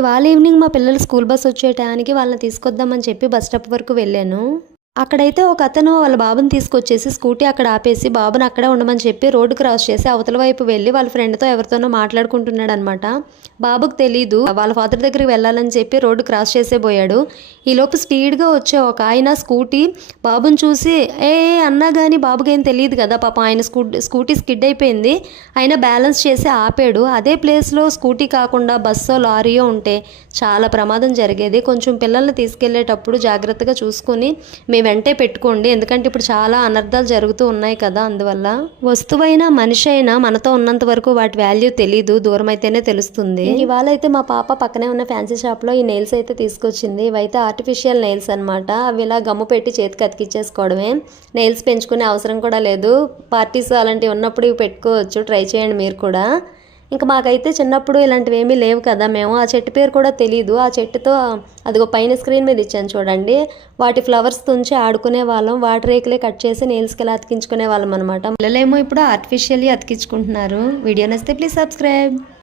ఇవాళ ఈవినింగ్ మా పిల్లలు స్కూల్ బస్ వచ్చే టయానికి వాళ్ళని తీసుకొద్దామని చెప్పి బస్ స్టాప్ వరకు వెళ్ళాను. అక్కడైతే ఒక అతను వాళ్ళ బాబుని తీసుకొచ్చేసి స్కూటీ అక్కడ ఆపేసి బాబుని అక్కడే ఉండమని చెప్పి రోడ్డు క్రాస్ చేసి అవతల వైపు వెళ్ళి వాళ్ళ ఫ్రెండ్తో ఎవరితోనో మాట్లాడుకుంటున్నాడు అనమాట. బాబుకు తెలీదు వాళ్ళ ఫాదర్ దగ్గరికి వెళ్ళాలని చెప్పి రోడ్డు క్రాస్ చేసే పోయాడు. ఈలోపు స్పీడ్గా వచ్చే ఒక ఆయన స్కూటీ బాబుని చూసి ఏ అన్నా కానీ బాబుకి ఏం తెలియదు కదా పాపం, ఆయన స్కూటీ స్కిడ్ అయిపోయింది. ఆయన బ్యాలెన్స్ చేసి ఆపాడు. అదే ప్లేస్లో స్కూటీ కాకుండా బస్సో లారీయో ఉంటే చాలా ప్రమాదం జరిగేది. కొంచెం పిల్లల్ని తీసుకెళ్లేటప్పుడు జాగ్రత్తగా చూసుకుని మీ వెంటే పెట్టుకోండి, ఎందుకంటే ఇప్పుడు చాలా అనర్థాలు జరుగుతూ ఉన్నాయి కదా. అందువల్ల వస్తువైనా మనిషి అయినా మనతో ఉన్నంత వరకు వాటి వాల్యూ తెలీదు, దూరం అయితేనే తెలుస్తుంది. ఇవాళ అయితే మా పాప పక్కనే ఉన్న ఫ్యాన్సీ షాప్లో ఈ నెయిల్స్ అయితే తీసుకొచ్చింది. ఇవైతే ఆర్టిఫిషియల్ నెయిల్స్ అనమాట. అవి ఇలా గమ్ము పెట్టి చేతికి అతికిచ్చేసుకోవడమే, నెయిల్స్ పెంచుకునే అవసరం కూడా లేదు. పార్టీస్ అలాంటివి ఉన్నప్పుడు ఇవి పెట్టుకోవచ్చు, ట్రై చేయండి మీరు కూడా. ఇంకా మాకైతే చిన్నప్పుడు ఇలాంటివి ఏమీ లేవు కదా, మేము ఆ చెట్టు పేరు కూడా తెలీదు. ఆ చెట్టుతో అదిగో పైన స్క్రీన్ మీద ఇచ్చాను చూడండి, వాటి ఫ్లవర్స్ తుంచి ఆడుకునే వాళ్ళం. వాటి రేకులే కట్ చేసి నెయిల్స్కి ఇలా అతికించుకునే వాళ్ళం అనమాట. పిల్లలేమో ఇప్పుడు ఆర్టిఫిషియల్లీ అతికించుకుంటున్నారు. వీడియో నచ్చితే ప్లీజ్ సబ్స్క్రైబ్.